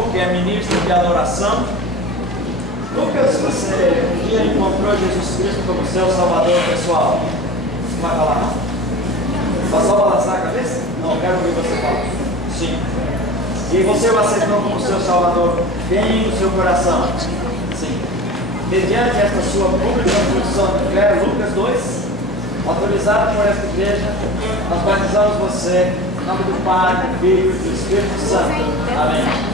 louvor, que é ministro de adoração. Lucas, você um dia encontrou Jesus Cristo como seu Salvador pessoal? Não vai falar não? Vai só balançar a cabeça? Não, quero ouvir você falar. Sim. E você o aceitou como seu Salvador bem no seu coração? Sim. Mediante esta sua pública profissão de fé, Lucas 2, autorizado por esta igreja, nós batizamos você em nome do Pai, do Filho e do Espírito Santo. Amém.